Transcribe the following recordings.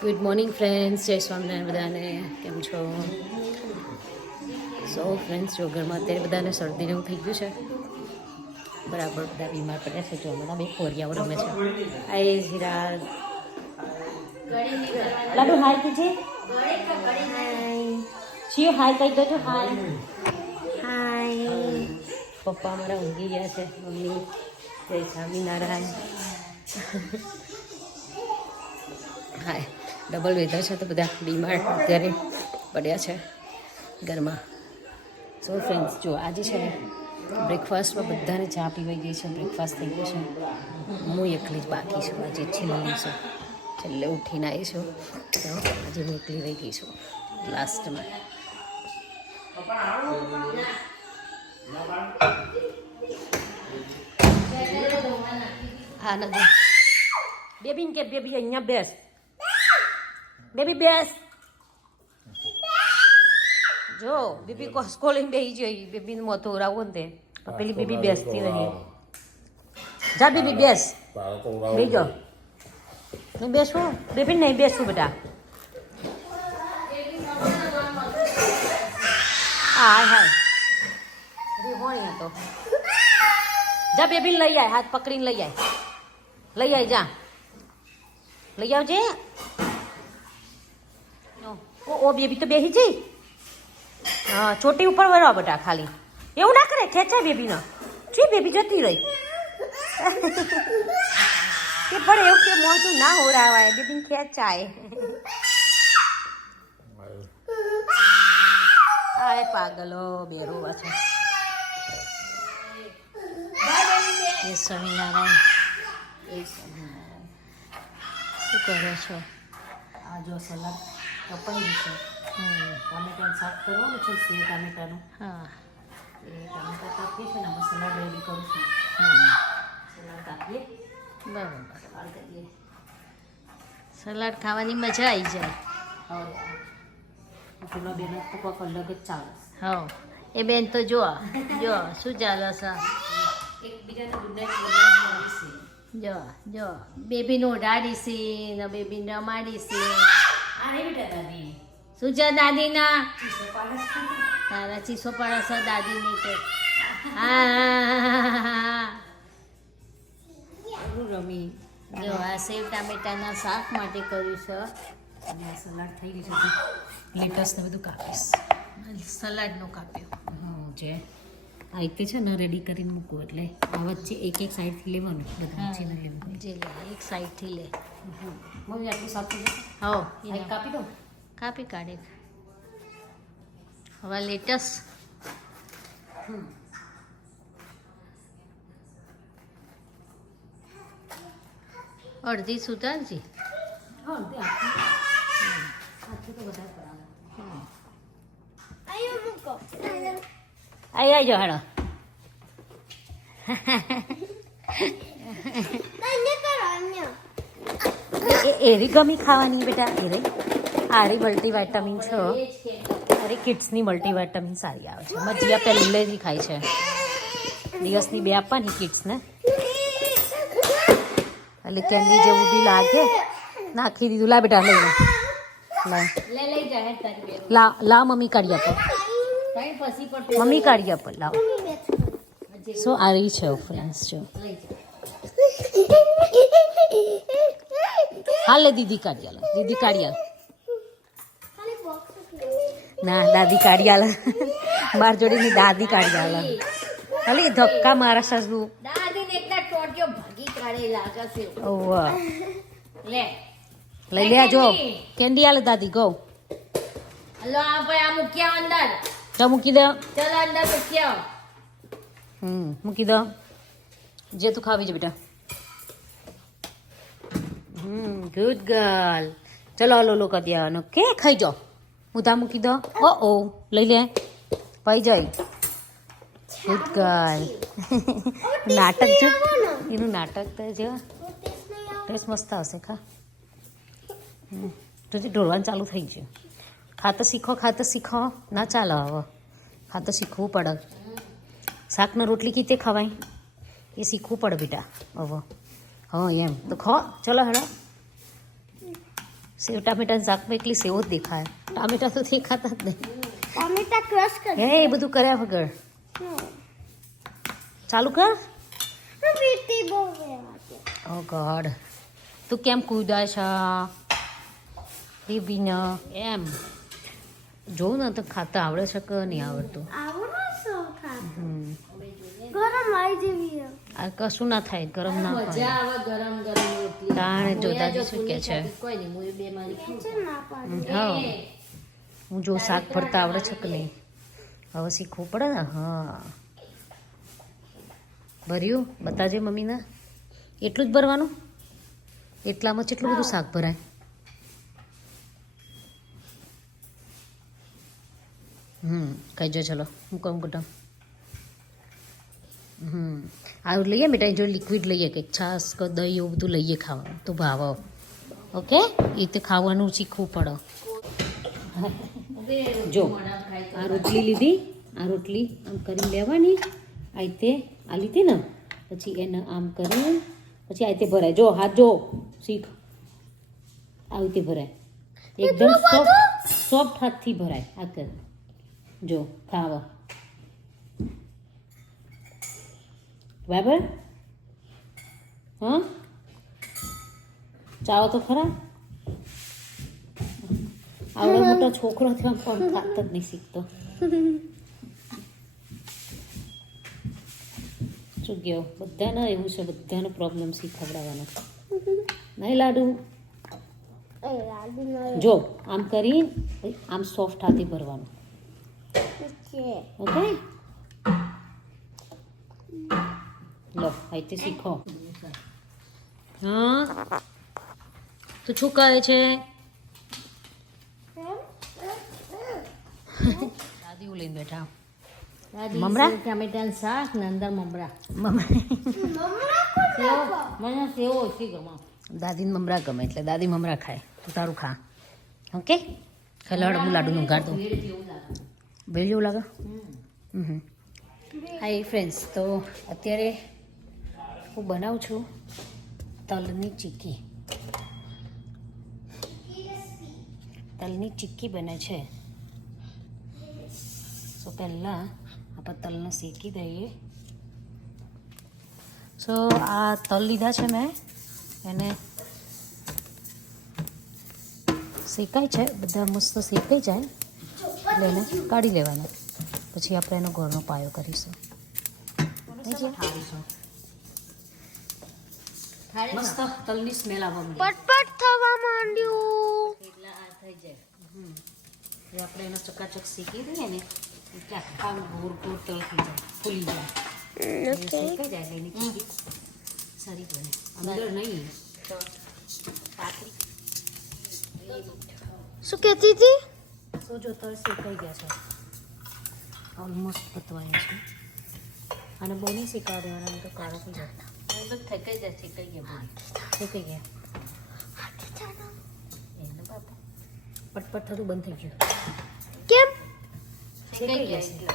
Good morning friends, જય સ્વામિનારાયણ બધાને. કેમ છો? સો ફ્રેન્ડ્સ, જો ઘરમાં અત્યારે બધાને શરદીને એવું થઈ ગયું છે. બરાબર બધા બીમાર પડ્યા છે. જો હમણાં બે ફોરિયાઓ રમે છે. આય ઝિરાગ લાડુ હાય કીજે. શિવ હાય કહી દો છો. હાય હાય. પપ્પા અમારા ઊંઘી ગયા છે. મમ્મી જય સ્વામિનારાયણ. હાય, ડબલ વેધર છે તો બધા બીમાર ઘરે પડ્યા છે ઘરમાં. સો ફ્રેન્ડ્સ, જો આજે છે ને બ્રેકફાસ્ટમાં બધાને ચા પીવાઈ ગઈ છે. બ્રેકફાસ્ટ થઈ ગયો છે. હું એકલી જ બાકી છું. આજે છેલ્લી છું, છેલ્લે ઉઠીને આવી છું તો આજે હું એકલી રહી ગઈ છું લાસ્ટમાં. હા નથી બેબીને કે બેબી અહીંયા બેસ. બેબી બેસ. જો બેબી સ્કોલિંગ બેસી જઈ. બેબીને મોતો રાવું ને તે પેલી બેબી બેસતી નહીં. જા બેબી બેસ. બેસી જાઓ. નહીં બેસવું બેબી, નહીં બેસવું બેટા. હાય હાય હોણી હતો. જા બેબીને લઈ આય. હાથ પકડીને લઈ આય. લઈ આય. જા લઈ આવજે. ઓ બેબી તો બેસી જઈ. હા, ચોટી ઉપર વળવા બેટા. ખાલી એવું ના કરે. ખેંચાય બેબીનો. જી બેબી જતી રહી. કે પણ એવું કે મોઢું ના હોરાવાય. બેબીને ખેંચાય. આય પાગલો બેરોવા છે. જય સ્વામિનારાયણ. જય સ્વામિનારાયણ. શું કરો છો? આ જો સલાડ કપાઈ છે. ટામેટાનું શાક કરવાનું છે. સેવ ટામેટાનું. હા, એ ટામેટા કાપીએ છે ને અમે સલાડ રેડી કરું છું. સલાડ કાપીએ. બરાબર. કરીએ. સલાડ ખાવાની મજા આવી જાય. હવે પેલો બેન તો કોઈક અલગ જ ચાલે. હા, એ બેન તો જો જો શું ચાલે છે. એકબીજાને ગુનાઈ જો જો બેબીને ઓઢાડી છે ને બેબીને રમાડી છે. શું છે દાદીના? તારા ચીસો પડે છે દાદીની તો. હા રમી. જો આ સેવ ટામેટાના શાક માટે કર્યું છે. અને આ સલાડ થઈ ગયું છે. લેટસ ને બધું કાપીશ. સલાડનો કાપ્યો. જે આ રીતે છે ને રેડી કરીને મૂકવું. એટલે આ વચ્ચે એક એક સાઈડથી લેવાનું. બધા વચ્ચે લેવાનું. જે લે એક સાઈડથી લે. મમ્મી આટલું સાચું હા કાપી દો. કાપી કાઢે. હવે લેટસ. અડધી સુધારજી. આવી જાઓ હાડો. એરી ગમી ખાવાની બેટા. એરી આરી મલ્ટીવાઇટામિન છે. અરે કિડ્સની મલ્ટીવાઇટામિન સારી આવે છે. મજીયા પહેલેથી ખાય છે. દિવસની 2 આપવાની કિડ્સને. એટલે કેન્ડી જેવું બી લાગે. નાખી દીધું. લા બેટા લઈ લા. લા મમ્મી કાઢી આપો. મમ્મી કાઢી આપો. લાવ. સો આ રહી છે ફ્રેન્ડ્સ. જો હાલે દીદી કાઢી આલો. દીદી કાઢી આલો. ના દાદી કાઢી આલે. બાર જોડીની દાદી કાઢી આલે. ખાલી ધક્કા મારા સાસુ. લઈ લે. જો કેન્ડી આલે દાદી. ગો હલો આ ભાઈ આ મૂક્યા અંદર. તો મૂકી દો. ચલો અંદર મૂક્યા. મૂકી દો. જે તું ખાવી છે બેટા. Good girl. ચલો હલો લો કરી દેવાનો. કે ખાઈ જાઓ. મુદ્દા મૂકી દો. ઓ લઈ લે. પાઈ જાય. Good girl. નાટક જો એનું નાટક તો જો. ટેસ્ટ મસ્ત આવશે. ખા તો ઢોળવાનું ચાલુ થઈ ગયું. ખાતો શીખો. ખાતો શીખો. ના ચાલે હવે. ખાતો શીખવું પડે. શાકના રોટલી કીતે ખવાય એ શીખવું પડે બેટા હવે. હા એમ તો ખો. ચલો હેડો. સેવ ટામેટાનું શાકમાં એકલી સેવ જ દેખાય, ટામેટા તો દેખાતા જ નહીં. ટમેટા ક્રશ કરી હે એ બધું કર્યા વગર ચાલુ કર. વીટી બહુ વેવાતી. ઓ ગોડ, તું કેમ કૂદાય છે બેબીને? એમ જોઉં ને તો ખાતા આવડે છે કે નહીં આવડતું? આવડો છો ખા હમ. ગરમ આવી જેવી છે. આ કશું ના થાય, ગરમ ના મજા થાય. આવે ગરમ ગરમ રોટલી. તાણે જો મોયા દાદી જો શું કહે છે? ફૂલી કોઈ નહીં, મોય બે મારી ખાઉં. છે ના પાડી. હા, હું જો શાક ભરતા આવડે છે કે નહીં હવે શીખવું પડે ને. હા, ભર્યું બતાજે મમ્મીને. એટલું જ ભરવાનું? એટલામાં કેટલું બધું શાક ભરાય? કહીજો ચલો હું કહું કુટુંબ. આ લઈએ બેટા, જો લિક્વિડ લઈએ કંઈક છાશ કે દહીં એવું બધું લઈએ ખાવાનું તો ભાવ. ઓકે, એ રીતે ખાવાનું શીખવું પડે. જો આ રોટલી લીધી, આ રોટલી આમ કરીને લેવાની, આ રીતે આ લીધી ને પછી એને આમ કરી પછી આ રીતે ભરાય. જો હાથ જો શીખ, આ રીતે ભરાય એકદમ સોફ્ટ હાથથી ભરાય. આ કર જો ખાવા બરાબર. હા, ચાલો તો ખરા. આવડો મોટો છોકરો થયો પણ ખાત જ નહીં શીખતો. શું કહો, બધાને એવું છે, બધાનો પ્રોબ્લેમ શીખવડાવવાનો નહીં લાડુ. એ લાડુ જો આમ કરી આમ સોફ્ટ હાથે ભરવાનું. છે. ઓકે, લો અહીંથી શીખો. હા, તો શું કહે છે દાદી? લઈને બેઠા દાદી મમરા? સેવ ટામેટાનું શાક ને અંદર મમરા. મમ્મી મને સેવ ઓછી ગમે. દાદીને મમરા ગમે એટલે દાદી મમરા ખાય, તું તારું ખા. ઓકે, ખલાડ હું લાડુનું ગાળ દઉં. ભેળ જેવું લાગે. ભેળ જેવું લાગે. હાય ફ્રેન્ડ્સ, તો અત્યારે હું બનાવું છું તલની ચીક્કી. તલની ચીક્કી બને છે. તો પહેલાં આપણે તલને શેકી દઈએ. સો આ તલ લીધા છે મેં, એને શેકાય છે, બધા મસ્ત શેકાઈ જાય એટલે એને કાઢી લેવાના. પછી આપણે એનો ગોળનો પાયો કરીશું. મસ્ત તલની સ્મેલ આવવા માંડી પટપટ થવા માંડ્યું. એટલે આ થઈ જાય. એ આપણે એનો ચકાચક શેકી દઈએ ને એટલે આખા ગોળ ગોળ તલ થઈ જાય, ફૂલી જાય. એ શેકાઈ જાય એટલે એની ચીક્કી સારી બને. અંદર નહીં પાતળી. શું કહેતી હતી? સો જો તલ શેકાઈ ગયા છે, ઓલમોસ્ટ પતવાયા છે. અને બહુ નહીં શેકાવા દેવાના, નહીં તો કાળા થઈ જાય. બધું થકાઈ જાય, થકાઈ ગયા બોલી. શેકાઈ ગયા એને બાપા પટપટ થતું બંધ થઈ ગયું. કેમ? થકાઈ ગયા એટલે.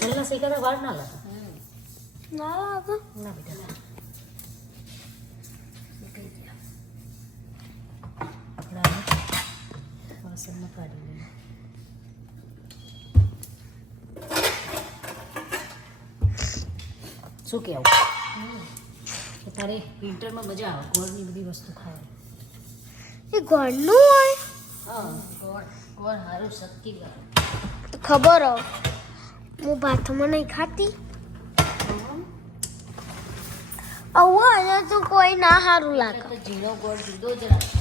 તલના શેકાતા વાર ના લાગે. ના લાગે. ના બેટા શેકાઈ ગયા. આપણે આને વાસણમાં કાઢી લઈએ. શું કહેવું કે તારે વિન્ટરમાં મજા આવે ગોળની બધી વસ્તુ ખાવાની? એ ઘરનું હોય હા, ગોળ ગોળ સારું શક્તિ કરે. તો ખબર હો, હું ભાથમાં નહીં ખાતી. આવું અને તો કોઈ ના સારું લાગે. તો ઝીણો ગોળ જુદો જ રાખે.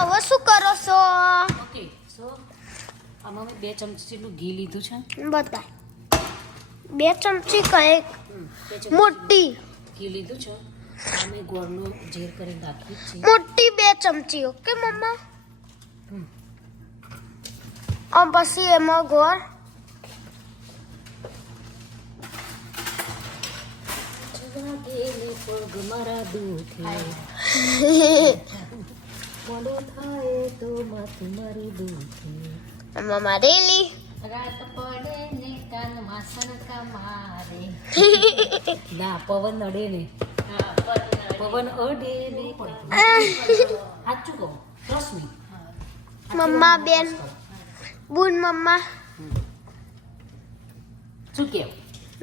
હવે શું કરો છો? ઓકે, સો આમાં મેં 2 ચમચી જેટલું ઘી લીધું છે. બતાય. 2 ચમચી કઈક 2 ચમચી મોટી ઘી લીધું છે. અમે ગોળનો ઝેર કરી નાખી છે. મોટી 2 ચમચી. ઓકે મમ્મા. આમ પછી એમાં ગોળ મારા દુખે મોડું થાય તો માથું મારું દુખે. મમ્મા રેલી રાત પડે ને કાન માસણ કા મારે. ના પવન નડે ને હા, પગ પવન અડે ને પડે સાચું કહું ટ્રસ્ટ મી મમ્મા બેન બુન મમ્મા શું કેવું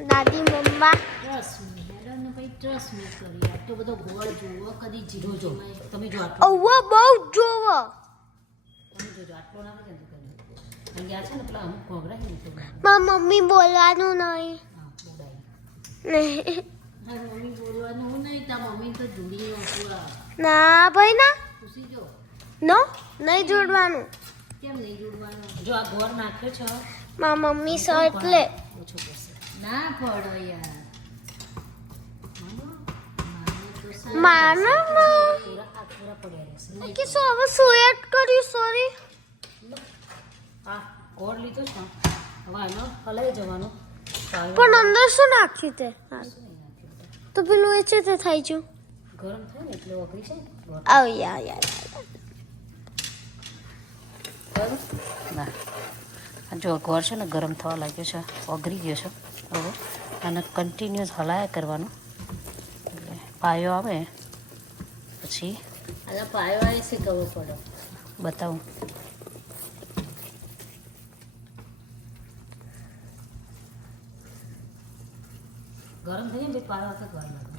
દાદી મમ્મા ટ્રસ્ટ મી મેડમ ને ભાઈ ટ્રસ્ટ મી કરી આટલો બધો ગોળ જોવો કદી જોજો જીરો તમે જો આટલો ઓવો બહુ જોવો તમે જોજો આટલો ના કરે અહીંયા છે ને પેલા અમુક ઘોઘરા ને તો મારી મમ્મી બોલવાનું નહીં હા બોડાઈ નહીં. મારી મમ્મી બોલવાનું નહીં તા મમ્મી તો જુડી પૂરા ના ભાઈ ના ખુશી જો નો નહીં જોડવાનું કેમ નહીં જોડવાનું જો આ ગોળ નાખ્યો છે મારી મમ્મી સ એટલે ઓછો પડશે ના પડો યાર માનો પૂરા પડ્યા રહેશે કે શું હવે સુએટ કર્યું સોરી આ ગોળ લીધો છે હવે આનો હલાઈ જવાનો પણ અંદર શું નાખ્યું તે તો પેલું એ છે તે થઈ ગયું ગરમ થાય ને એટલે ઓગળી છે ને આવ યાર યાર બરાબર ના આ જો ગોળ છે ને ગરમ થવા લાગ્યો છે ઓગળી ગયો છે હવે આને કન્ટિન્યુઅસ હલાયા કરવાનું એટલે પાયો આવે પછી અલા પાયો આવે શીખવવો પડો બતાવું ગરમ થઈ ને પાયો વખત વાર લાગે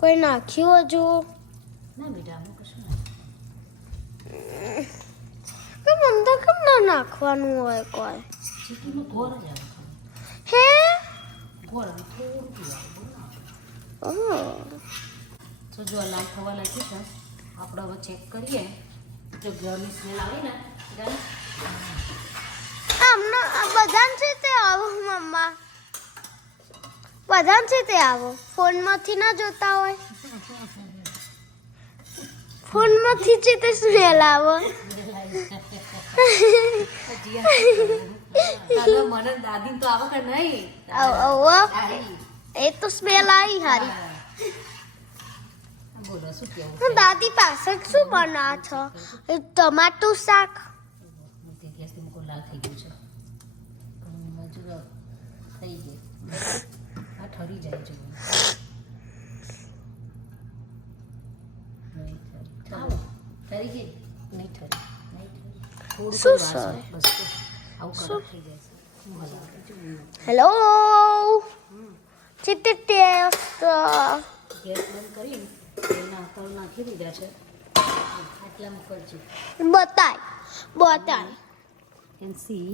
કોઈ નાખ્યું હજુ ના બેટા આમાં કશું ના કેમ અંદર કેમ ના નાખવાનું હોય કોઈ ચીકીમાં ગોળ જ આવે હે ગોળ આમ થોડું આવે ઓહ. તો જો આ લાલ થવા લાગ્યું છે આપણે હવે ચેક કરીએ જો ગળની સ્મેલ આવે ને ત્યારે આમને આ બધાને છે તે આવો મમ્મા બધાને છે તે આવો ફોનમાંથી ના જોતા હોય ફોનમાંથી છે તે સ્મેલ આવો મને દાદી તો આવે કે નહીં આવો આવી. એ તો સ્મેલ આવી હારી બોલો શું કેવું હું દાદી પાસે શું બના છો એ ટમાટું શાક તે ગેસથી મૂકો લાલ થઈ ગયું છે મજૂર થઈ ગઈ આ ઠરી જાય છે નહીં ઠરી ગઈ નહીં ઠરી નહીં ઠરી થોડું શું વાર સર? છે, બસ તો આવું કલર થઈ જાય છે હું હલાવું. હેલો ચિત્ત ટેસ્ટ ગેસ બંધ કરીને એના તલ નાખી દીધા છે આટલામાં કરજો બતાય એન સી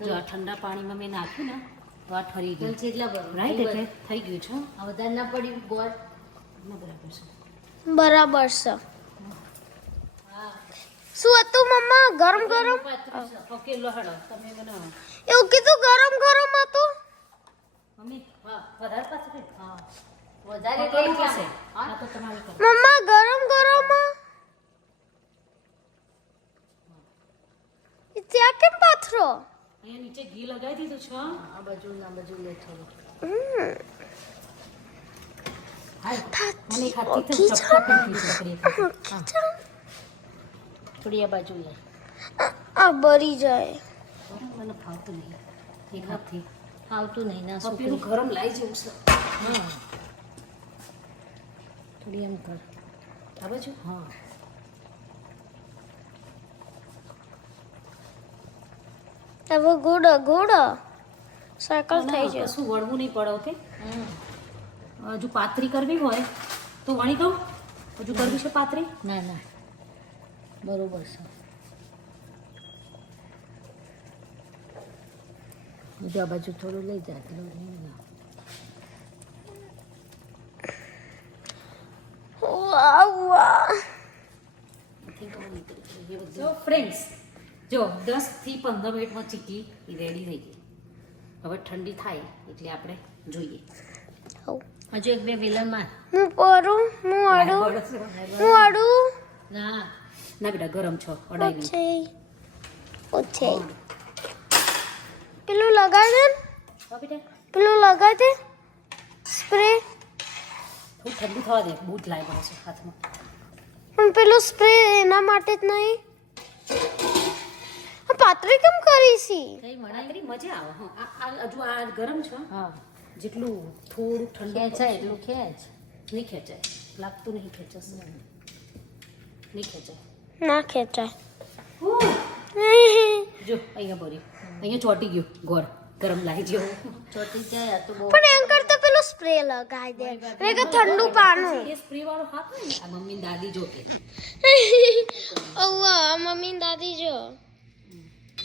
જો આ ઠંડા પાણીમાં મેં નાખ્યું ને તો આ ઠરી ગયું છે એટલા બરાબર રાઈટ એટલે થઈ ગયું છે આ વધારે ના પડ્યું ગોળ ના બરાબર છે બરાબર છે હા શું હતું મમ્મા ગરમ ગરમ પાતળું છે. ઓકે લો હેડો તમે બનાવો એવું કીધું ગરમ ગરમ હતું મમ્મી હા વધારે પાછું હા વધારે પકડવું એટલા પડશે હા આ તો તમારી પર મમ્મા ગરમ ગરમ ત્યાં કેમ પાથરો અહીંયા નીચે ઘી લગાવી દીધું છે આ બાજુ ના બાજુ લે થોડું હાય મને એક હાથથી તો ચપટા કરી દીધી પકડી થોડી આ બાજુ લે આ બરી જાય મને ફાવતું નહીં એક હાથથી આવતું નહીં ના શું પપ્પીનું ગરમ લાવી જેવું છે હા થોડી એમ કર આ બાજુ હા હવે ગુડ ગુડ સાયકલ થઈ જશે કશું વળવું નહીં પડે ઓકે હજુ પાતરી કરવી હોય તો વણી કહું હજુ કરવી છે પાતરી ના ના બરોબર છે બીજું આ બાજુ થોડું લઈ જા પેલું લઈ જા. વાહ વાહ જો ફ્રેન્ડ્સ જો 10 થી 15 મિનિટમાં ચીકી રેડી થઈ ગઈ હવે ઠંડી થાય એટલે આપણે જોઈએ હજુ એક બે વેલણ માર હું પડું હું અડું હું અડું ના ના બેટા ગરમ છો અડાઈ નહીં ઓછે પેલું લગાડ દે ને. હા બેટા પેલું લગાડ દે સ્પ્રે થોડું ઠંડુ થવા દે બહુ જ લાગ્યો છે હાથમાં પણ પેલું સ્પ્રે એના માટે જ નહીં આ પાતળી કેમ કરી છે કઈ મળે પાતરી મજા આવે હા આ હજુ આ ગરમ છે હા જેટલું થોડું ઠંડુ ખેંચાય એટલું ખેંચ. નહીં ખેંચાય, લાગતું નહીં ખેંચાશે, નહીં ખેંચાય. ના ખેંચાય. જો અહીંયા ભરી, અહીંયા ચોટી ગયું ગોળ, ગરમ લાગી ગયો. ચોટી જાય આ તો બહુ. પણ એમ કરતા પેલો સ્પ્રે લગાવી દે ને કે ઠંડુ પાનું. એ સ્પ્રે વાળો હાથ હોય ને, આ મમ્મી દાદી જો કે ઓવા મમ્મી ને દાદી જો.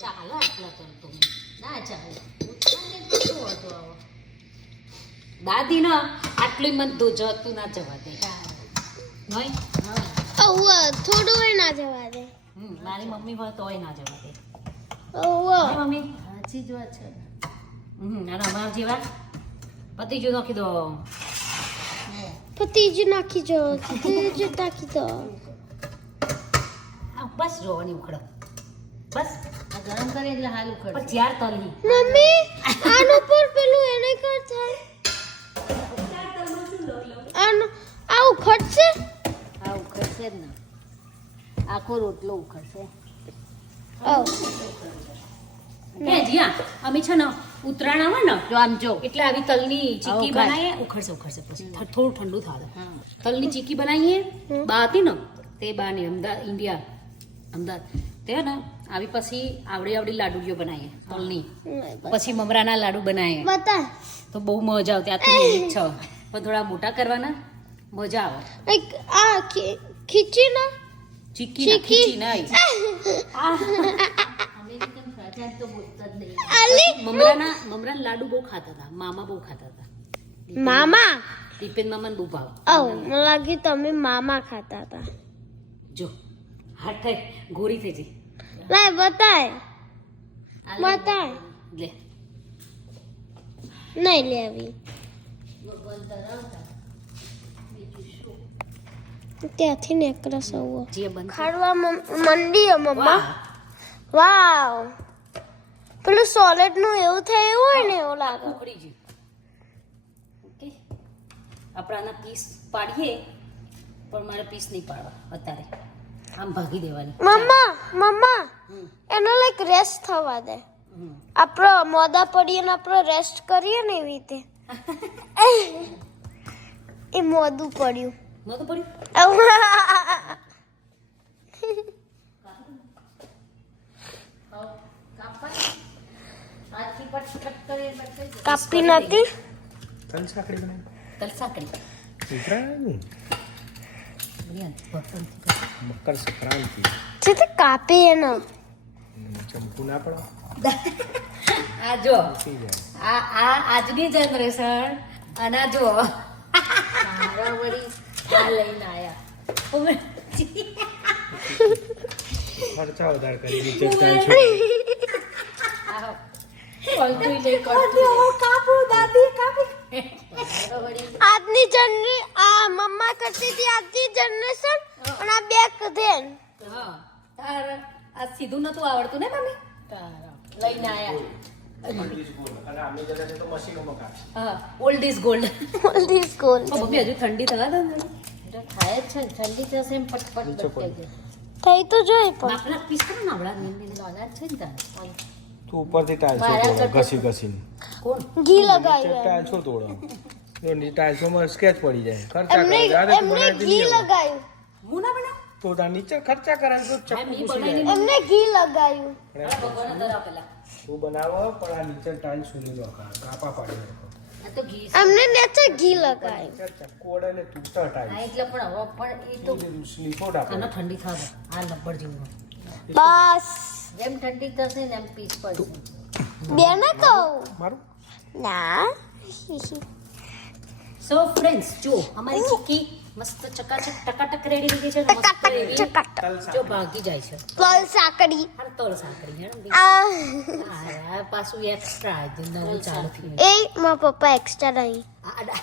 ચાલો આટલા ચાલતો ના ચાલે. ઉઠાને તો શું હતું આવો? દાદી ના આટલું મન તો જતું ના જવા દે નહીં. ઓવા થોડું હોય ના જવા દે. મારી મમ્મી હોય તોય ના જવા દે. ઓવા હે મમ્મી. હાચી જ વાત છે. અને અમારા જેવા પતિજો નાખી દો. પતીજું નાખી જો પતીજું નાખી દો. આ બસ જોવાની ઉખડો બસ. આ ગરમ કરે એટલે હાલ ઉખડ. પણ ચાર તલની મમ્મી આનું પર પેલું એને કર થાય આનું આ ઉખડશે. આ ઉખડશે જ ને. આખો રોટલો ઉખડશે. ઓ હે જીયા અમે છે ને ઉતરાણ આવે ને જો આમ જો. એટલે આવી તલની ચીકી ઉખાડ. બનાવીએ. ઉખડશે પછી થોડું ઠંડુ થાય. હા. તલની ચીકી બનાવીએ. બા હતી ને તે બા ને અમદાવાદ ઇન્ડિયા અમદાવાદ તે ને આવી પછી આવડી લાડુડીઓ બનાવીએ તલની. પછી મમરાના લાડુ બનાવીએ બતા તો બહુ મજા આવતી. આ તો મેલી જ છે પણ થોડા મોટા કરવાના મજા આવે. એક આ ખીચી ના ચીકી ના ખીચી નહીં. અમેરિકન ફ્રાંચાઇઝ તો બોલતા જ નહીં. આલી મમરાના લાડુ બહુ ખાતા હતા. મામા બહુ ખાતા હતા. મામા. દીપેન મામાને બહુ ભાવ. ઓ મને લાગી તમે મામા ખાતા હતા. જો હાથ થઈ ગોરી થઈ જઈ. લાય બતાય બતાય લે નહીં લેવી. ભગવાન ધરાવતા. બીજું શું? ત્યાંથી નેકળે સૌ જે બંધ ખાડવા મંડી મમ્મા. વાવ પેલું સોલિડ નું એવું થાય એવું હોય ને એવું લાગે. ઉકળી ગયું. ઓકે આપણે આના પીસ પાડીએ પણ મારે પીસ નહીં પાડવા અત્યારે. આમ ભાગી દેવાની. મમ્મા હમ, એનો લાઈક રેસ્ટ થવા દે. હમ. આપણે મોદા પડીએ ને આપણે રેસ્ટ કરીએ ને એવી રીતે. એ મોદું પડ્યું. નહોતું પડ્યું? હાથથી પટ કરી એટલે થઈ જાય. કાપી નથી. તલ સાંકળી બનાવી તલ સાંકળી. ઉત્તરાયણનું મકર સંક્રાંતિ છે તે કાપી એનો. ચંપુ ના પડે આ જો થઈ જાય. આ આજની જનરેશન અને આ જો મારા વળી આ લઈને આયા. ખર્ચા વધારે કરી નીચે ચાલ છોડી. કળતું ય નહીં, કળતું ય નહીં. કાપુ દાદી કાપી. મારા વળી આજની જનરે આ મમ્મા કરતી હતી આજની જનરેશન અને આ બે કધેન. હા તાર આ સીધું નતું આવડતું ને મમ્મી. તારા લઈને આયા. અને આમની જગ્યાએ તો મશીનોમાં કાઢે. હા old is gold. Old is gold. Mummy હજુ ઠંડી થવા દો ને. એટલે થાય જ છે ને, ઠંડી થશે એમ પટપટ નીચે બચાઈ જાય. થઈ તો જોઈએ પણ બાપલા પીસ કરો ને હમણાં નાના જ છે ને તાર. તું ઉપરથી ટાઈલ્સો મારા તોડો કરતા- ઘસી ઘસીને. કોણ ઘી નીચે લગાવી ટાઈલ્સો તોડો. જો ની ટાઈલ્સોમાં સ્કેચ પડી જાય. ખર્ચા એમને કરે. જ્યારે તું એમને બનાવી ઘી દે ને. લગાવ્યું. હું ના બનાવ. તો તાર નીચે ખર્ચા કરાય તો ચક્કુ મેં ઘૂસી બનાવીને જાય. એમને ઘી લગાવ્યું. ભગવાન ધરાવ પેલા. તું બનાવો પણ આ નીચે ટાઈલ સુની નો કાપા પાડી નાખો. આ તો ઘી એમને નીચે ઘી લગાવ્યું. નીચે ચક્કુ વડે ને તૂટા હા ટાઈલ એટલે પણ હવે પણ એ તો સ્લીપોટ આનો આપે. ઠંડી થવા દો. આ લબ્બડ જેવું. બસ જેમ ઠંડી થશે ને એમ પીસ પડશે. બે ના કહું મારું ના. સો ફ્રેન્ડ્સ જો અમારી ચીકી મસ્ત ચકાચક ટકાટક રેડી દીધી છે ને મસ્ત એવી જો ભાગી જાય છે. તલ સાકડી. હાર તોલ સાંકળી હે ને. આ આ પાછું એક્સ્ટ્રા નવું ચાલુ થયું. એ મારા પપ્પા એક્સ્ટ્રા નહીં. આ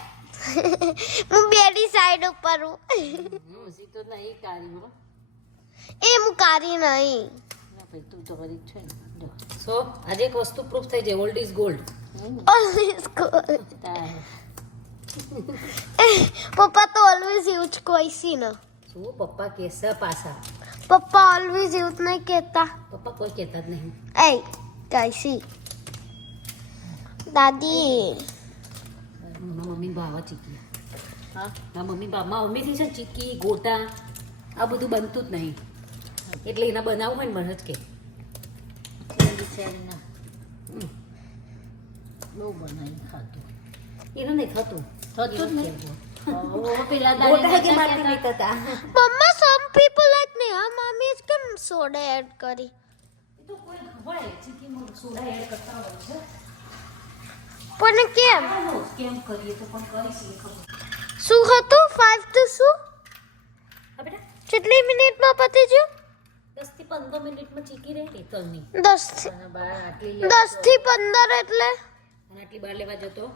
હું બેડી સાઈડ ઉપર હું. સીધો નહીં કાઢ્યો. એ હું કારી નહીં. ના ભાઈ તું તો વળી જ છે ને. જો. સો આજે એક વસ્તુ પ્રૂફ થઈ જાય old is gold. Always good. તાર પપ્પા તો ઓલવેઝ એવું જ કોઈ સી ને. શું પપ્પા કેસે પાછા. પપ્પા ઓલવેઝ એવું જ નહીં કહેતા. પપ્પા કોઈ કહેતા જ નહીં. એ કઈસી દાદી મમ્મી ભાવા ચીકી હા મમ્મીથી છે ચીકી ગોટા આ બધું બનતું જ નહીં એટલે એના બનાવવું હોય ને મને જ કે બિચારીના બહુ બનાવી ખાતું એનું નહીં થતું થતું જ નહીં પેલા ગોટા કે દાડે મારતી નહીં થતા મમ્મા some people like નેહા મામી જ કેમ સોડા એડ કરી તો કોઈ હોય ચીકીમાં સોડા એડ કરતા હોય છે પણ કેમ કેમ કરીએ તો પણ કરીશું ખબર શું હતું 5 to શું હા બેટા કેટલી મિનિટમાં પતી ગયું 10 થી 15 મિનિટમાં ચીકી રહે ને તલની 10 થી અને બહાર આટલી 10 થી 15 એટલે અને આટલી બહાર લેવા જતો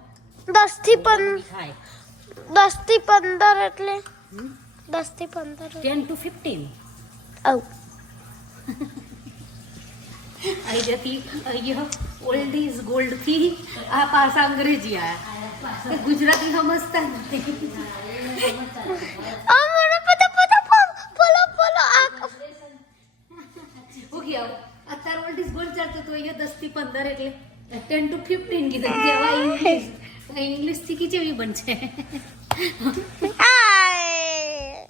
10 થી 15 ખાય 10 થી 15 એટલે 10 થી 15 10 to 15 ઓ અહીં જતી અહીંયા ઓલ્ડ ઇઝ ગોલ્ડ થી આ પાસા અંગ્રેજી આયા ગુજરાતી સમજતા નથી આ મને પતા બોલો બોલો આ હું ગયા અત્યારે ઓલ્ડ ઇઝ ગોલ્ડ ચાલતું તો અહીંયા 10 થી 15 એટલે 10 to 15 કીધું કેવા ઇંગ્લિશ શીખી જેવી બનશે આય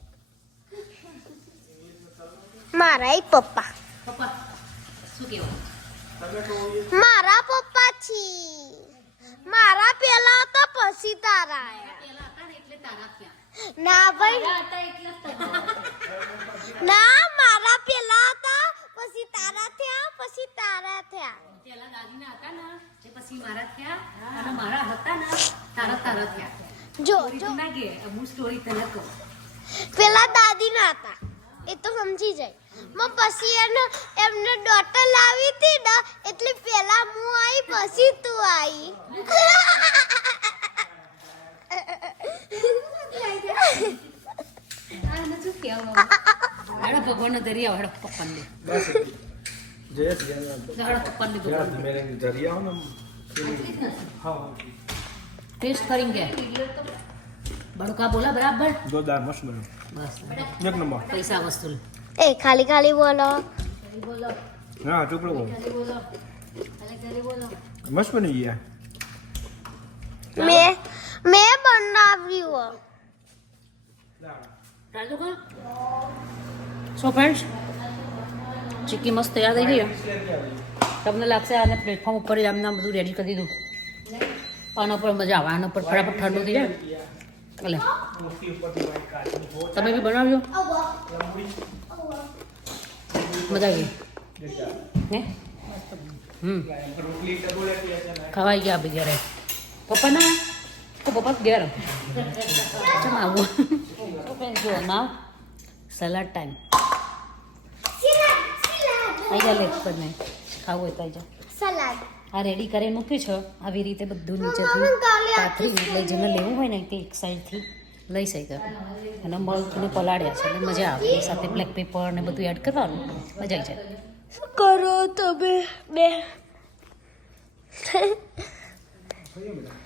મારા પપ્પા પપ્પા શું કહેવું મારા પપ્પા છી મારા પેલા હતા પછી તારા આયા. પેલા હતા ને એટલે તારા થયા ના ભાઈ હતા એટલે ના મારા પેલા હતા પછી તારા થયા પછી તારા થયા પેલા દાદીના હતા ને તે પછી મારા થયા અને મારા હતા ને તારા થયા જો સ્ટોરી તું ના કે હું સ્ટોરી તને કહું પેલા દાદી ના હતા એ તો સમજી જાય માં પછી એમને ડોટર લાવી હતી ને એટલે પેલા હું આવી પછી તું આવી આને શું કહેવું હાડો ભગવાનનો દરિયા વાળો પપ્પાને બસ જય શ્રી હાડો પપ્પાને જરા ધીમે રહીને જરી આવો ને હા ટેસ્ટ કરીને કે બડકા બોલા બરાબર જોરદાર મસ્ત બન્યું બસ એક નંબર પૈસા વસૂલ એ ખાલી ખાલી બોલો હા ચોકડો બહુ મસ્ત બની ગયા મેં બનાવ્યું રાજુ કા સો ફ્રેન્ડ્સ ચીકી મસ્ત તૈયાર થઈ ગઈ તમને લાગશે આને પ્લેટફોર્મ ઉપર જ આમને આમ બધું રેડી કરી દીધું આના પર મજા આવે આના પર ફટાફટ ઠંડુ થઈ જાય એટલે તમે બી બનાવજો મજા આવી હે ખવાઈ ગયા બી ઘરે પપ્પા ના તો પપ્પા ઘેર ચમ આવું જો ના સલાડ ટાઈમ આવી જા લેટ પર નહીં ખાવું હોય તો આવી જા સલાડ આ રેડી કરીને મૂક્યું છે આવી રીતે બધું નીચેથી પાથરી લઈ જેને લેવું હોય ને તે એક સાઈડથી લઈ શકે અને મળને પલાળ્યા છે એટલે મજા આવે એ સાથે બ્લેક પેપર ને બધું એડ કરવાનું મજા આવી જાય શું કરો તમે બે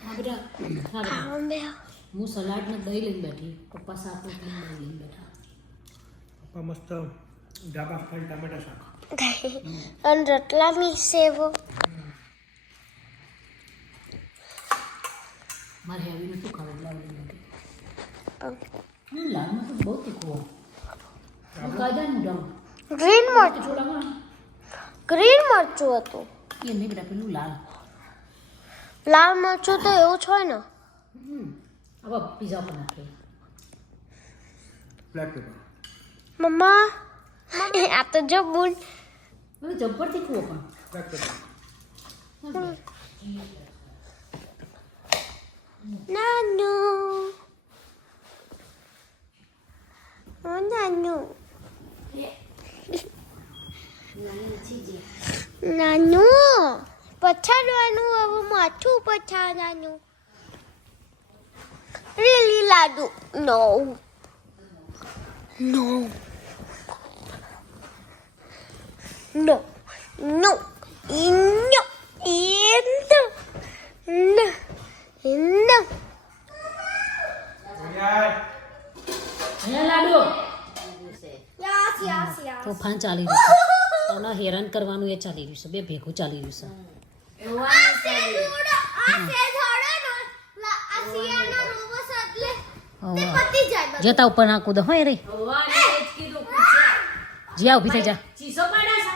હા બેટા હું સલાડને દહીં લઈને બેઠી પપ્પા શાક રોટલી દહીં લઈને બેઠા પપ્પા મસ્ત ડાબા ફળ ટામેટા શાક અને રતલામી સેવો મારે હેવી નતું ખાવું લાવડી નથી લાવમાં તો બહુ તીખું કાજાનું ડાઉન ગ્રીન મરચું ચોળામાં ગ્રીન મરચું હતું એ નહીં બેટા પેલું લાલ લાલ મરચું તો એવું જ હોય ને હવે પીઝા પર નાખીએ બ્લેક પેપર મમ્મા આ તો જો બુન હવે જબ્બર તીખું પણ બ્લેક પેપર નાનુ નાનુ નાનુ પછાડવાનું હવે માથું પછાડવાનું really લાડુ no no no no no no no no અહીંયા લાડુ yes yes yes તોફાન ચાલી રહ્યું છે એના હેરાન કરવાનું એ ચાલી રહ્યું છે બે ભેગું ચાલી રહ્યું છે આ સેજ હોડો આ સેજ હોડો ને આ સેજ તે પતી જાય બધું. જતા ઉપર ના કૂદો હોય રે ભગવાને એ જ કીધું પૂછ્યા. જ્યાં ઊભી થઈ જા ચીસો પાડે છે?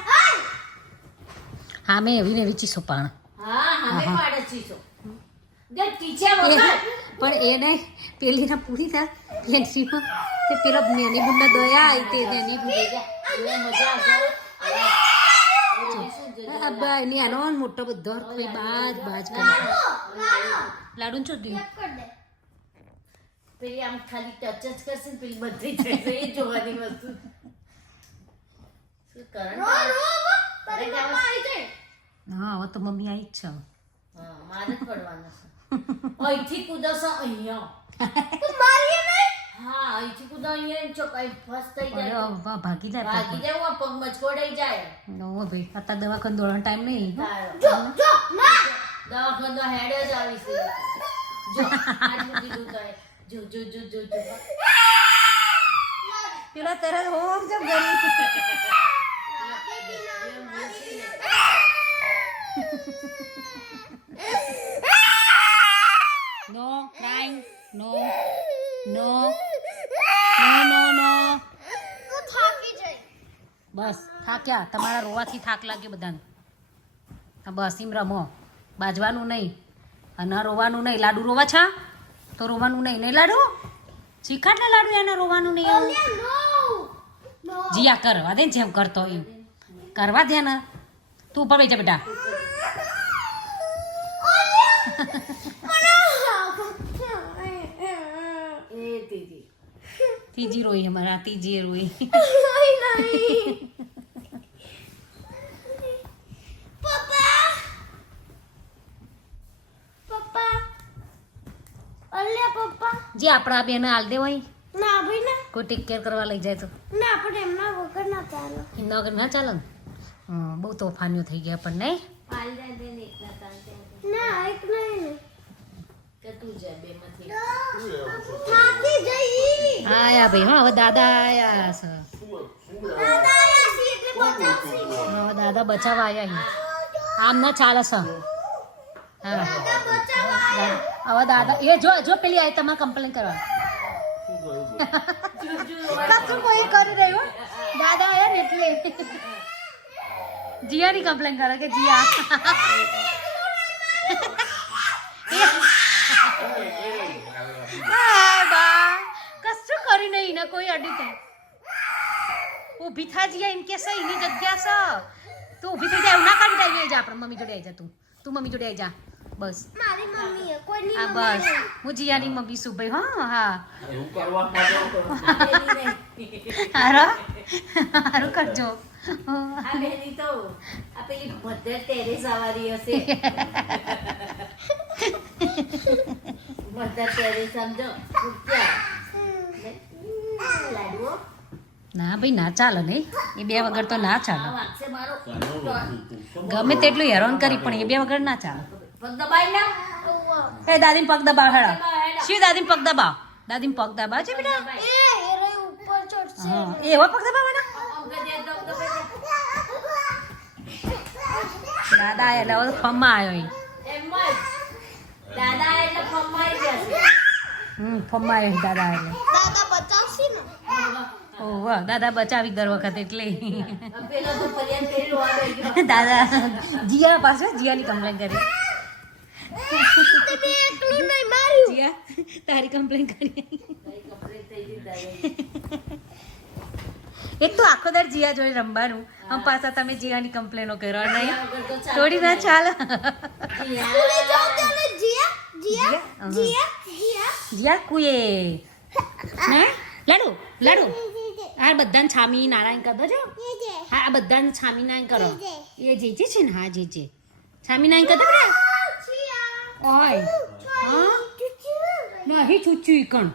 હા મેં એવી ને એવી ચીસો પાણ હા હવે પાડે ચીસો. જે ટીચે એ વગર પણ એને પેલી ના પૂરી થાય ફ્રેન્ડશીપમાં તે પેલા નેની બુનને દયા આવી તે નેની બુન એ મજા આવશે. આ બા એની આનો મોટો બધો કોઈ બાજ બાજ કરે લાડુ શું થયું કર દે. પેલી આમ ખાલી ટચ જ કરશે ને પેલી બધી થઈ જશે. એ જોવાની વસ્તુ શું કરે? રો તારી મમ્મા આવી જાય. હા હવે તો મમ્મી આવી જ છે હા મારે જ પડવાના છે. અહીંથી કૂદો છો અહીંયા. તું મારીએ નહીં. હા અહીંથી કૂદો અહીંયા એમ છો કઈ ફસ થઈ અરે જાય વાહ, ભાગી જાય ભાગી જાય હું પગ મચકોડાઈ જાય. નો ભાઈ અત્યારે દવાખાને દોડવાનો ટાઈમ નહીં તારો જો જો ના. દવાખાનો હેડ જ આવી છે. જો આટલું કીધું તો એ. જો જો જો જો જો પેલા તરત હોમ જમ ગયું નો ક્રાઇંગ નો નો નો નો નો તું થાકી જાય. બસ થાક્યા તમારા રોવાથી થાક લાગ્યો બધાને હા બસ એમ રમો બાજવાનું નહીં અને રોવાનું નહીં લાડુ રોવા છા તો રોવાનું નહીં નહીં લાડુ શીખાડ ને લાડુ એને રોવાનું નહીં એવું અલ્યા નો નો. જીયા કરવા દે ને જેમ કરતો એમ કરવા દે ને તું ઉપર બેઠા બેટા એ દીદી ત્રીજી રોઈ અમારા ત્રીજી રોઈ નહીં. પપ્પા પપ્પા અલ્યા પપ્પા જે આપણા બેને હાલ દે હોય ના ભાઈ ના કોઈ ટેક કેર કરવા લઈ જાય તો ના પણ એમના વગર ના ચાલો. એમના વગર ના ચાલે ને બહુ તોફાનીઓ થઈ ગયા પણ નહીં પાલ દે દે ને એકલા તાંતે ના એક નહીં ને. કે તું જા બે માંથી થાકી જઈ. આયા ભાઈ હા હવે દાદા આયા છે દાદા આયા છે એટલે બચાવશે. હવે દાદા બચાવવા આયા આમ ના ચાલે છે હા દાદા બચાવવા. હવે દાદા એ જો જો પેલી આવી તમારે કમ્પ્લેન કરવા કશું કોઈ કરી રહ્યું દાદા આયા ને એટલે જીયાની કમ્પ્લેન કરે કે જીયા કશું કરી નહીં ને કોઈ અડી તો ઊભી થા જીયા એમ કે છે એની જગ્યા છે તું ઊભી થઈ જાય એવું ના કરી જાય જા આપણે મમ્મી જોડે આવી જા તું મમ્મી જોડે આવી જા બસ મારી મમ્મી હે કોઈની આ મમ્મી બસ હું જીયાની મમ્મી છું ભાઈ હા હા હારો હારું કરજો આ બેની તો આ પેલી ભદ્ર ટેરેસ આવારી હશે. ભદ્ર ટેરેસ સમજો લાડવો ના ભાઈ ના ચાલે નહીં એ બે વગર તો ના આ ચાલે વાગશે મારો ગમે તેટલું હેરાન કરી પણ એ બે વગર ના ચાલે પગ દબાઈ ના એ દાદી પગ દબાવ હેડા શિવ દાદી પગ દબાવ દાદી પગ દબાવ છે બેટા એ રે ઉપર ચડશે. હા એવા પગ દબાવવાના દાદા એટલે હવે ફમમાં આવ્યો એમ જ દાદા એટલે ફમાઈ જશે. ફમમાં આવ્યો દાદા એટલે દાદા બચાવશે ને. ઓહ વાહ દાદા બચાવી દર વખત એટલે પેલો તો ફરિયાદ કરી રોવા બેઠો. દાદા જીયા પાસે જીયાની કમ્પ્લેન કરી તમે એકલું નહીં માર્યું. જીયા તારી કમ્પ્લેન કરી કઈ કપડે થઈ ગઈ દાદા. એક તો આખો દર જીયા જોડે રમવાનું આમ પાછા તમે જીયાની કમ્પ્લેનો કરો નહીં વગર તો ચાલે થોડી ના ચાલે સ્કૂલે જાઓ ત્યારે જીયા જીયા જીયા? જીયા જીયા જીયા કુએ ને લાડુ લાડુ આ બધાને છામી નારાયણ કરી દો હા આ બધાને છામી નારાયણ કરો એ જે છે ને હા જે છામી નારાયણ કરી દો ને ઓય હા નહીં ચૂચ્યું ઈકણ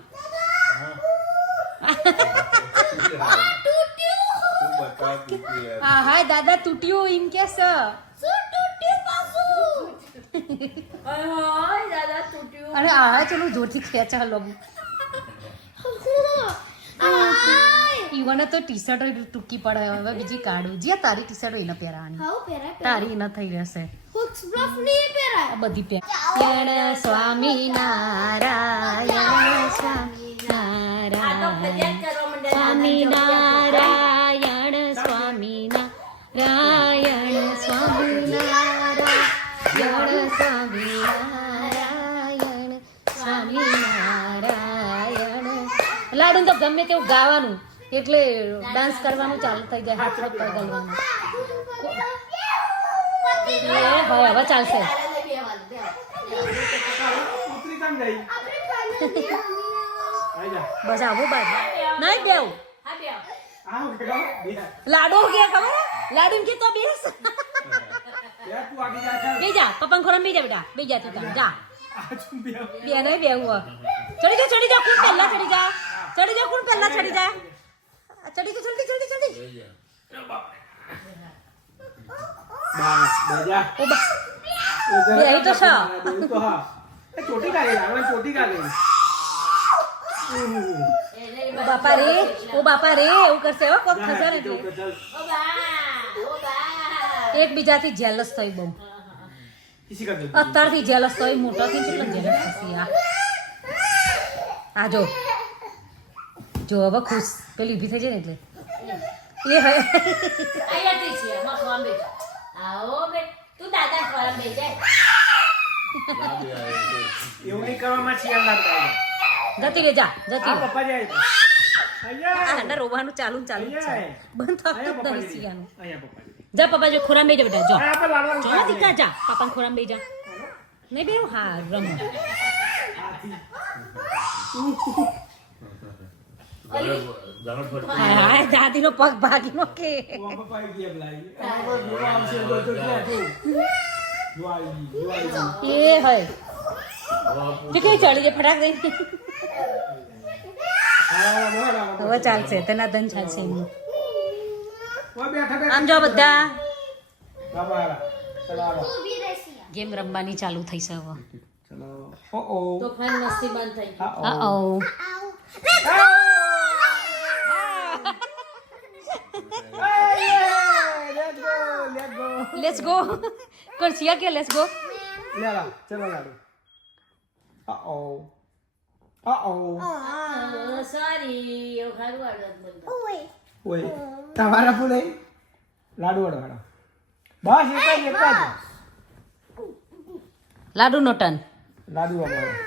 હા હા દાદા તૂટ્યું એમ કે છે ઓય દાદા તૂટ્યું. અરે આ ચલો જોરથી ખેંચા લો ઈવને તો ટી શર્ટ ટૂંકી પડે હવે બીજી કાઢું જ્યાં તારી ટી શર્ટ એને પહેરાવાની હાઉ પહેરાય તારી ન થઈ રહેશે હુક્સ બ્લફ નહીં પહેરાય. આ બધી પહેર સ્વામી નારાયણ સ્વામી સ્વામિનારાયણ સ્વામિનારાયણ સ્વામિનારાયણ સ્વામિનારાયણ સ્વામિનારાયણ. લાડુ તો ગમે તેવું ગાવાનું એટલે ડાન્સ કરવાનું ચાલુ થઈ જાય, હાથ પગ પગલવાનું. હવે ચાલશે. ઉતરી કેમ ગઈ? આઈ જા. બસ આવું બાજુ નહીં બેવું. આવ કેડો બે. લાડુ કે ખબર લાડુ કે તો બેસ યાર તું આગળ જા ચાલ. બે જા પપ્પા ખોરામ બે જા બેટા બે જા તું તાર જા આ તું બે. બે નહીં બેવું ચડી જા કોણ પહેલા ચડી જા કોણ પહેલા ચડી જા ચડી બસ બેજા. ઓ બા બે અહીં તો છે. બેહી તો હા. એ ચોટી કાઢી લાવે ચોટી કાઢી. ઓ બાપા રે એવું કરશે હો કોક થશે ને એટલે એકબીજાથી જેલસ થઈ બહુ કિસી કા દે. અત્યારથી જેલસ થઈ મોટા થી કેટલા જેલસ થશે આ જો હવે ખુશ પેલી ઊભી થઈ જાય ને એટલે એ હવે એવું નહીં કરવામાં શિયાળ લાગતા. જતી રે જા જતી આ રે પપ્પા જાય. અહીંયા આના રોવાનું ચાલુ જ છે બંધ થતું જ અહીંયા નથી શિયાળનું. અહીંયા પપ્પા જાય. જા પપ્પા જો ખોરામ બેજા બેટા જો આ પર લાડવાનું જો દીકા જા પાપા ખોરામ બેજા નહીં બેવ હા રમો હા દાદી નો પગ ભાગી નો કે પપ્પા ગયા લાઈ. આ પર જોવા આવશે તો ક્યાં તું? જોઈ. એ હોય તે કઈ ચડી જાય ફટાક દઈ હવે ચાલશે તેના ધન ચાલશે એમનું આમ જો બધા ગેમ રમવાની ચાલુ થઈ છે હવે તોફાન મસ્તી બંધ થઈ લેટ્સ ગો કોણ સિયા કે લેટ્સ ગો સોરી એવું ખારું ઓય તમારા પૂરે લાડુ વડવાડા. બસ એક જ લાડુ નો ટન લાડુ વડવાડા.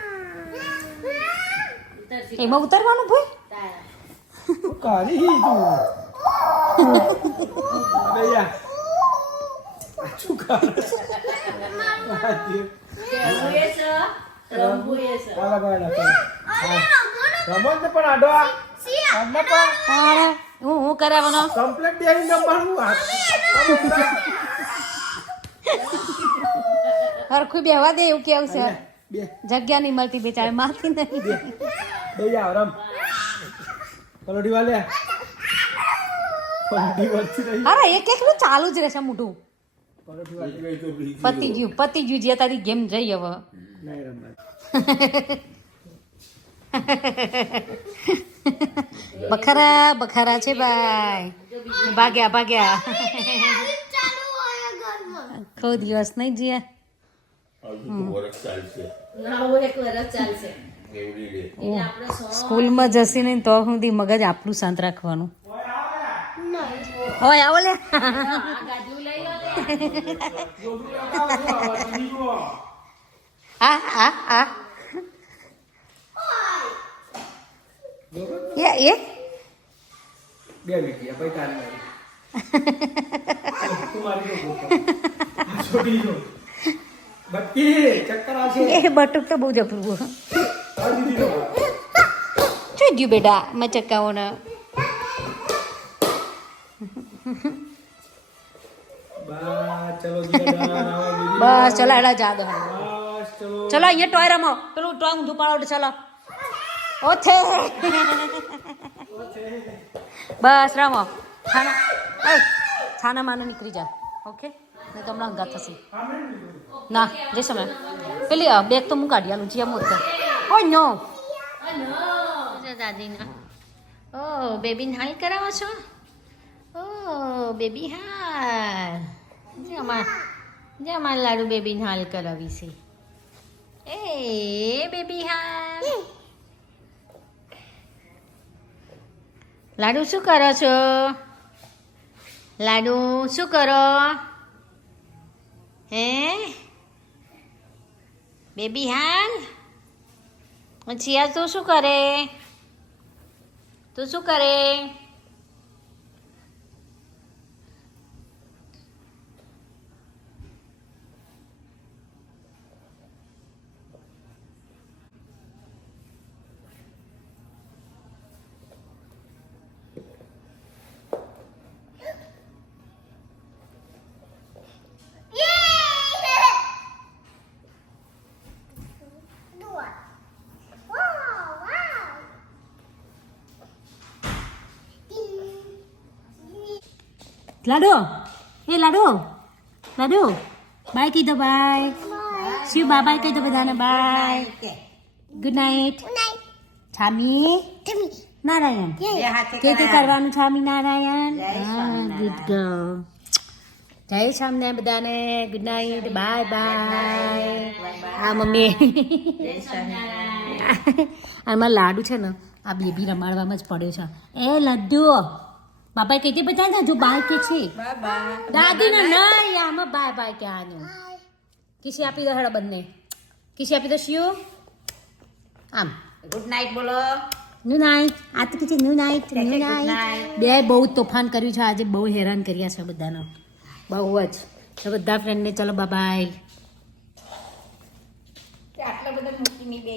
એમાં ઉતરવાનું ભાઈ કરી તું ભૈયા શું કરે? રમત પણ આડો હું કરાવવાનો કમ્પ્લેટ બેહી નંબરનું હરખું બેહવા દે એવું કેવું છે બે જગ્યા નહીં મળતી બેચારે માથી નહીં બે જાવ રમ પલોઠી વાલે પલોઠી વચ્ચે રહી અરે એક એકલું ચાલુ જ રહેશે મોટું પલોઠી વાલે પતી ગયું જે તારી ગેમ જઈ હવે નહીં રમવા બખારા છે ભાઈ ભાગ્યા ખો દિવસ નહીં જીયા સ્કૂલમાં જશે ને તો સુધી મગજ આપણું શાંત રાખવાનું હોય આવો લે આ એ બે મિનિટ ભાઈ તારી તું મારી જો છોટી જો બત્તી ચક્કર આવશે એ બટુક તો બહુ જબરું આ દીદી નો જોઈ ગયું બેટા મેં ચક્કાઓ ને બસ ચલો જીડા બસ ચલો એડા જા દો બસ ચલો ચલો અહીંયા ટોય રમો પેલું ટોય ઊંધું પાડો ચલો ઓછે બસ રમો છાના માને નીકળી જા ઓકે નહીં તો હમણાં હંગાત થશે ના જઈ સમય પેલી બેગ તો હું કાઢી આલું જીયા મોત ઓ નો દાદીના ઓ બેબીને હાલ કરાવો છો ઓ બેબી હાલ જે અમારા લાડુ બેબીને હાલ કરાવી છે એ બેબી હાલ લાડુ શું કરો છો? લાડુ શું કરો? હે બેબી હાલ છીયા તું શું કરે? તું શું કરે? લાડુ લાડુ લાડુ બાય કહી દો બાય. શિવ બાય કહી દો બધાને bye. Good night. Swaminarayan કે કરવાનું છામી નારાયણ. Good girl. જય શ્યામને બધાને ગુડ નાઇટ બાય બાય. હા મમ્મી આમાં લાડુ છે ને આ બેબી રમાડવામાં જ પડ્યો છે. એ લડ્ડુ બાબા કહેતી બધા ને જો બાય કે છે દાદી ને નહીં આમાં બાય બાય કહેવાનું. કિસી આપી દો હેડો બંને. કિસી આપી દો શિયો આમ ગુડ નાઇટ બોલો. New night. આ તો કે ન્યુ નાઇટ ન્યુ નાઇટ. બે બહુ તોફાન કર્યું છે આજે. બહુ હેરાન કર્યા છે બધાને બહુ જ. તો બધા ફ્રેન્ડને ચલો બાય. આટલા બધા મૂકીને બે